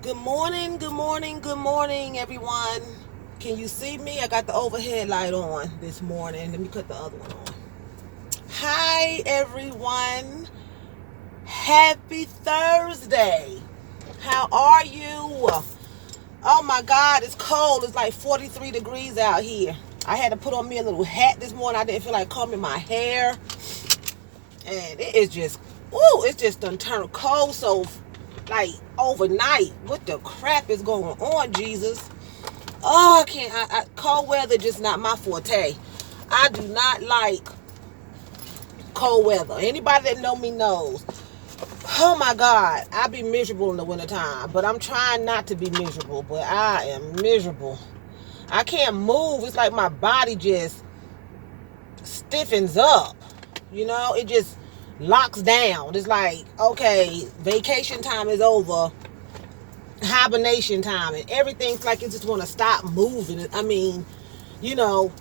Good morning, good morning, good morning, everyone. Can you see me? I got the overhead light on this morning. Let me put the other one on. Hi, everyone. Happy Thursday. How are you? Oh my God, it's cold. It's like 43 degrees out here. I had to put on me a little hat this morning. I didn't feel like combing my hair. And it is just, it's just done turned cold. So, like, overnight, what the crap is going on, Jesus? Oh, I can't. Cold weather just not my forte. I do not like cold weather. Anybody that know me knows. Oh my God, I be miserable in the wintertime, but I'm trying not to be miserable, but I am miserable. I can't move. It's like my body just stiffens up. It just locks down. It's like, okay, vacation time is over, hibernation time, and everything's like it just want to stop moving. I mean,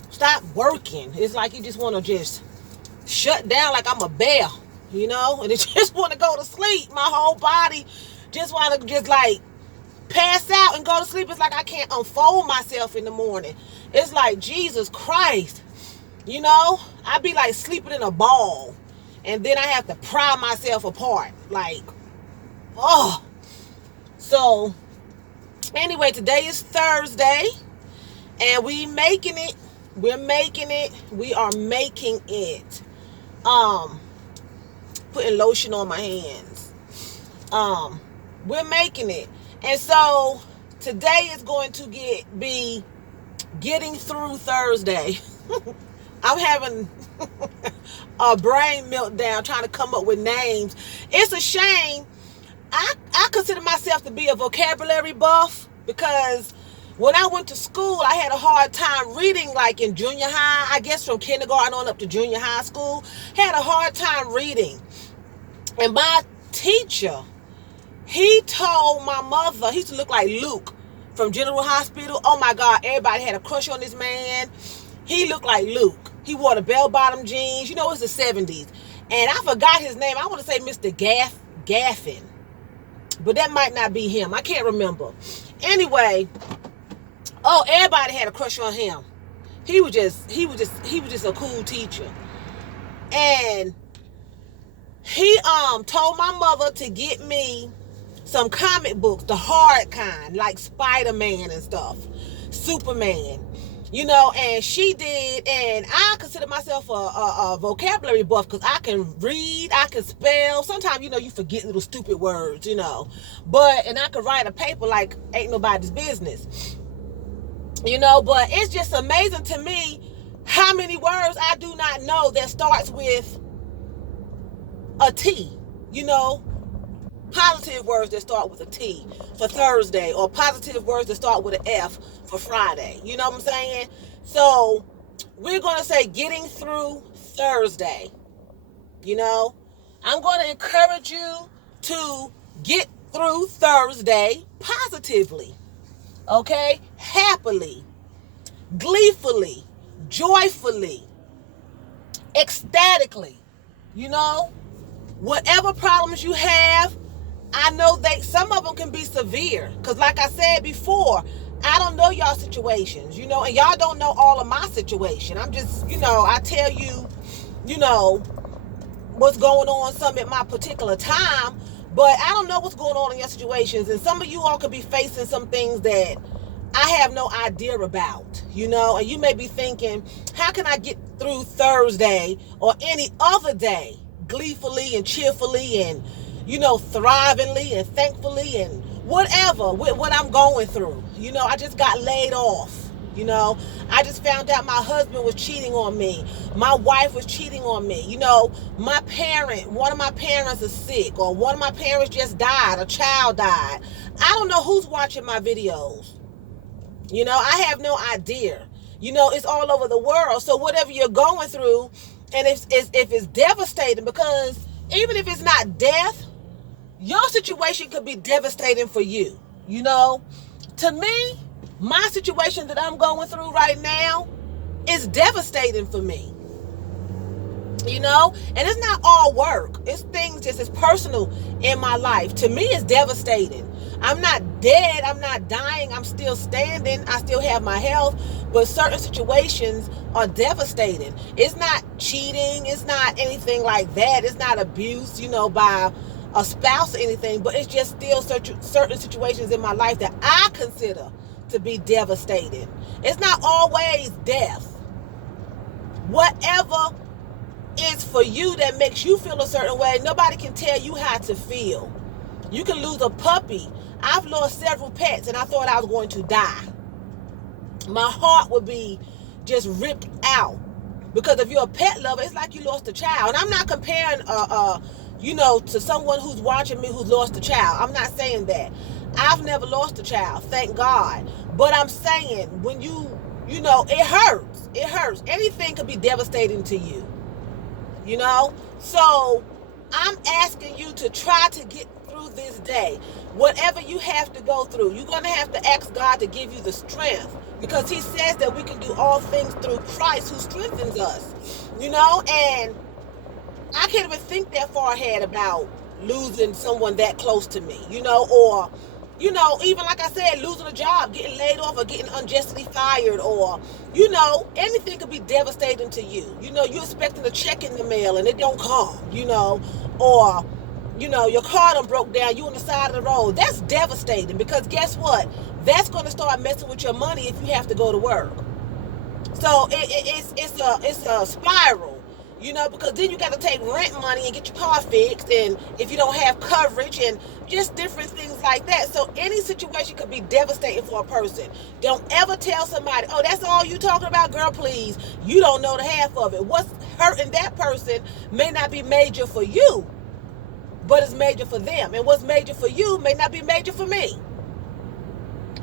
stop working. It's like you just want to just shut down like I'm a bear, and it just want to go to sleep. My whole body just want to just like pass out and go to sleep. It's like I can't unfold myself in the morning. It's like, Jesus Christ, I be like sleeping in a ball, and then I have to pry myself apart. Like, oh. So, anyway, today is Thursday, and we're making it. We are making it. Putting lotion on my hands. We're making it. And so, today is going to be getting through Thursday. I'm having a brain meltdown trying to come up with names. It's a shame. I consider myself to be a vocabulary buff because when I went to school, I had a hard time reading, like in junior high. I guess from kindergarten on up to junior high school, had a hard time reading. And my teacher, he told my mother, he used to look like Luke from General Hospital. Oh my God, everybody had a crush on this man. He looked like Luke. He wore the bell-bottom jeans. It's the 70s. And I forgot his name. I want to say Mr. Gaffin. But that might not be him. I can't remember. Anyway, everybody had a crush on him. He was just a cool teacher. And he told my mother to get me some comic books, the hard kind, like Spider-Man and stuff, Superman. And she did, and I consider myself a vocabulary buff because I can read, I can spell. Sometimes, you forget little stupid words, and I could write a paper like ain't nobody's business, but it's just amazing to me how many words I do not know that starts with a T, positive words that start with a T for Thursday, or positive words that start with an F for Friday. You know what I'm saying? So we're going to say getting through Thursday. I'm going to encourage you to get through Thursday positively. Okay? Happily, gleefully, joyfully, ecstatically. Whatever problems you have, I know some of them can be severe. Because like I said before, I don't know y'all situations, and y'all don't know all of my situation. I'm just, I tell you, what's going on some at my particular time, but I don't know what's going on in your situations. And some of you all could be facing some things that I have no idea about, and you may be thinking, how can I get through Thursday or any other day gleefully and cheerfully and, thrivingly and thankfully and whatever with what I'm going through. I just got laid off. I just found out my husband was cheating on me. My wife was cheating on me. One of my parents is sick, or one of my parents just died, a child died. I don't know who's watching my videos. I have no idea. It's all over the world. So whatever you're going through, and if it's devastating, because even if it's not death, your situation could be devastating for you. To me, my situation that I'm going through right now is devastating for me. And it's not all work. It's things just as personal in my life. To me, it's devastating. I'm not dead. I'm not dying. I'm still standing. I still have my health. But certain situations are devastating. It's not cheating. It's not anything like that. It's not abuse, by a spouse or anything. But it's just still certain situations in my life that I consider to be devastating. It's not always death. Whatever is for you that makes you feel a certain way, nobody can tell you how to feel. You can lose a puppy. I've lost several pets and I thought I was going to die. My heart would be just ripped out. Because if you're a pet lover, it's like you lost a child. And I'm not comparing, to someone who's watching me who's lost a child. I'm not saying that. I've never lost a child, thank God. But I'm saying when it hurts. It hurts. Anything could be devastating to you. So I'm asking you to try to get through this day. Whatever you have to go through, you're going to have to ask God to give you the strength, because he says that we can do all things through Christ who strengthens us, and I can't even think that far ahead about losing someone that close to me, or even like I said, losing a job, getting laid off, or getting unjustly fired, or, anything could be devastating to you. You're expecting a check in the mail and it don't come, or, your car done broke down, you on the side of the road. That's devastating, because guess what? That's going to start messing with your money if you have to go to work. So it's a spiral. Because then you got to take rent money and get your car fixed, and if you don't have coverage, and just different things like that. So any situation could be devastating for a person. Don't ever tell somebody, oh, that's all you talking about, girl, please. You don't know the half of it. What's hurting that person may not be major for you, but it's major for them. And what's major for you may not be major for me.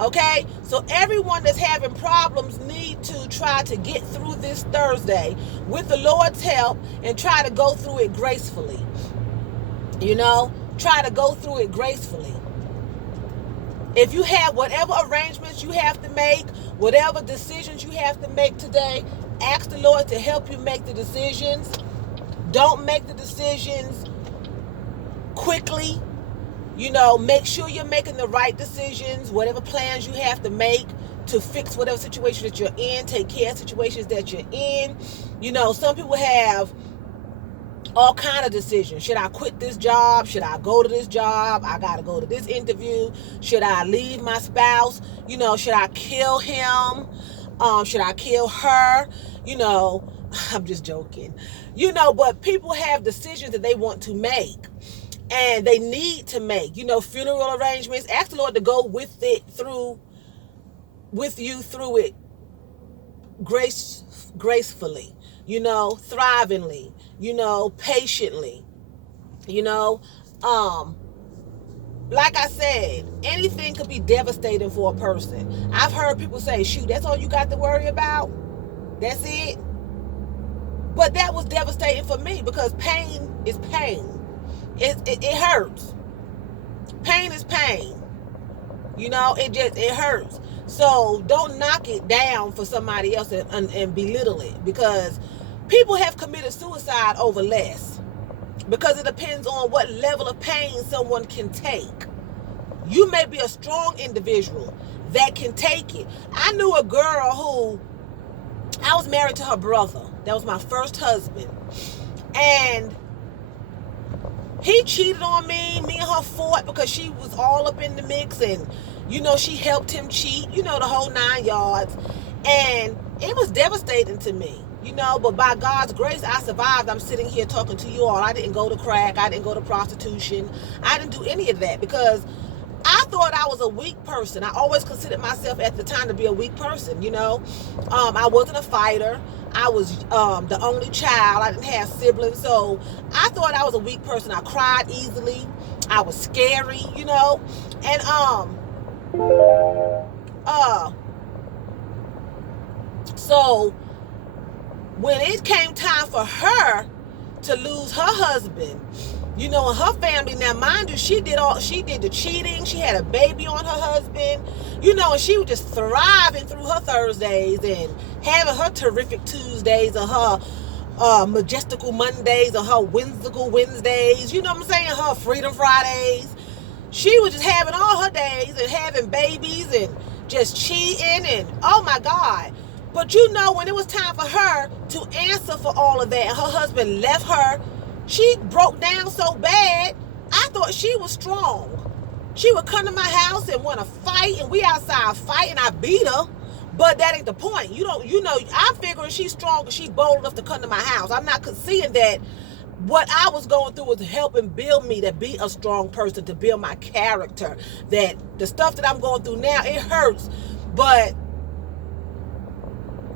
Okay, so everyone that's having problems need to try to get through this Thursday with the Lord's help and try to go through it gracefully. Try to go through it gracefully. If you have whatever arrangements you have to make, whatever decisions you have to make today, ask the Lord to help you make the decisions. Don't make the decisions quickly. Make sure you're making the right decisions, whatever plans you have to make to fix whatever situation that you're in, take care of situations that you're in. Some people have all kind of decisions. Should I quit this job? Should I go to this job? I got to go to this interview. Should I leave my spouse? Should I kill him? Should I kill her? I'm just joking. But people have decisions that they want to make. And they need to make, funeral arrangements. Ask the Lord to go with you through it gracefully, thrivingly, patiently, like I said, anything could be devastating for a person. I've heard people say, shoot, that's all you got to worry about? That's it? But that was devastating for me, because pain is pain. It hurts. Pain is pain. It hurts. So don't knock it down for somebody else and belittle it, because people have committed suicide over less, because it depends on what level of pain someone can take. You may be a strong individual that can take it. I knew a girl I was married to her brother. That was my first husband. And he cheated on me. Me and her fought because she was all up in the mix, and she helped him cheat, the whole 9 yards. And it was devastating to me, but by God's grace, I survived. I'm sitting here talking to you all. I didn't go to crack. I didn't go to prostitution. I didn't do any of that, because I thought I was a weak person. I always considered myself at the time to be a weak person, I wasn't a fighter. I was the only child. I didn't have siblings. So I thought I was a weak person. I cried easily. I was scary, And so when it came time for her to lose her husband, and her family, now mind you, she did the cheating. She had a baby on her husband, and she was just thriving through her Thursdays and having her terrific Tuesdays, or her majestical Mondays, or her whimsical Wednesdays, her Freedom Fridays. She was just having all her days having babies and just cheating and oh my God. But you know, when it was time for her to answer for all of that and her husband left her, she broke down so bad. I thought she was strong. She would come to my house and want to fight, and we outside fighting. I beat her, but that ain't the point. I'm figuring she's strong, she's bold enough to come to my house. I'm not seeing that what I was going through was helping build me to be a strong person, to build my character. That the stuff that I'm going through now, it hurts, but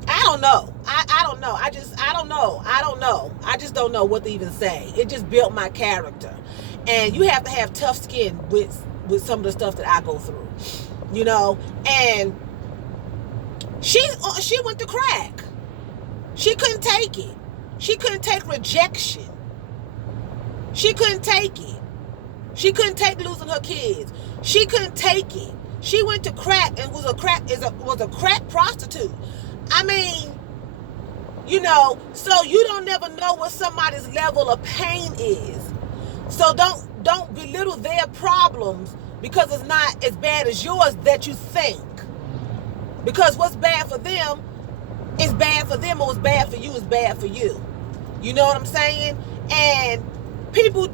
I don't know. I don't know. I don't know. I just don't know what to even say. It just built my character. And you have to have tough skin with some of the stuff that I go through, and she went to crack. She couldn't take it. She couldn't take rejection. She couldn't take it. She couldn't take losing her kids. She couldn't take it. She went to crack and was a crack prostitute. I mean, so you don't never know what somebody's level of pain is. So don't belittle their problems because it's not as bad as yours that you think. Because what's bad for them is bad for them, or what's bad for you is bad for you. You know what I'm saying? And people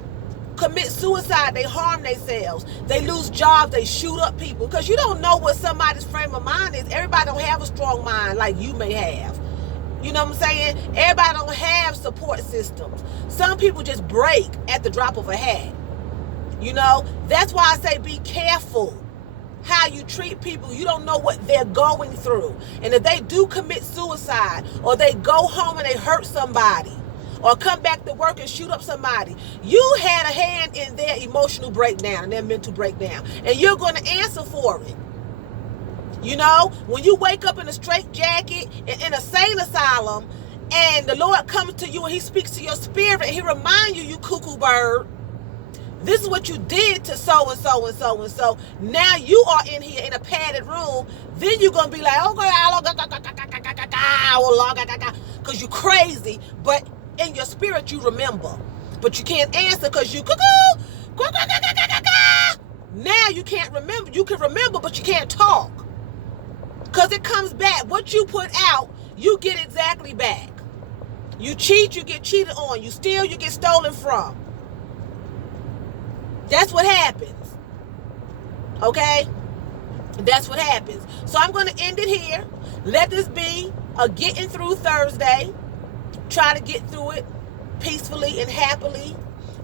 commit suicide, they harm themselves, they lose jobs, they shoot up people, because you don't know what somebody's frame of mind is. Everybody don't have a strong mind like you may have. You know what I'm saying? Everybody don't have support systems. Some people just break at the drop of a hat. That's why I say be careful how you treat people. You don't know what they're going through. And if they do commit suicide, or they go home and they hurt somebody, or come back to work and shoot up somebody, you had a hand in their emotional breakdown and their mental breakdown, and you're going to answer for it. When you wake up in a straitjacket in a sane asylum, and the Lord comes to you and he speaks to your spirit, and he reminds you, you cuckoo bird, this is what you did to so and so and so and so. Now you are in here in a padded room. Then you're going to be like, oh God, because you're crazy. But in your spirit, you remember. But you can't answer because you cuckoo. Now you can't remember. You can remember, but you can't talk. Because it comes back. What you put out, you get exactly back. You cheat, you get cheated on. You steal, you get stolen from. That's what happens. Okay? That's what happens. So I'm going to end it here. Let this be a getting through Thursday. Try to get through it peacefully and happily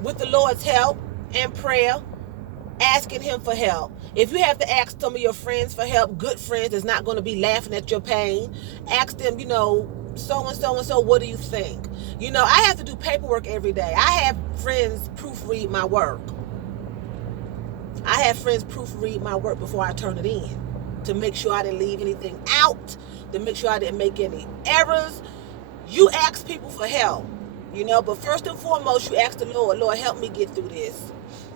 with the Lord's help and prayer, asking him for help. If you have to ask some of your friends for help, good friends that's not going to be laughing at your pain, ask them, so and so and so, what do you think? I have to do paperwork every day. I have friends proofread my work. I have friends proofread my work before I turn it in, to make sure I didn't leave anything out, to make sure I didn't make any errors. You ask people for help, but first and foremost, you ask the Lord, help me get through this.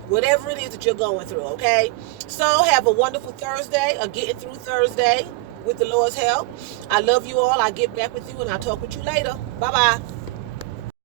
Whatever it is that you're going through, okay? So have a wonderful Thursday, a getting through Thursday with the Lord's help. I love you all. I'll get back with you and I'll talk with you later. Bye-bye.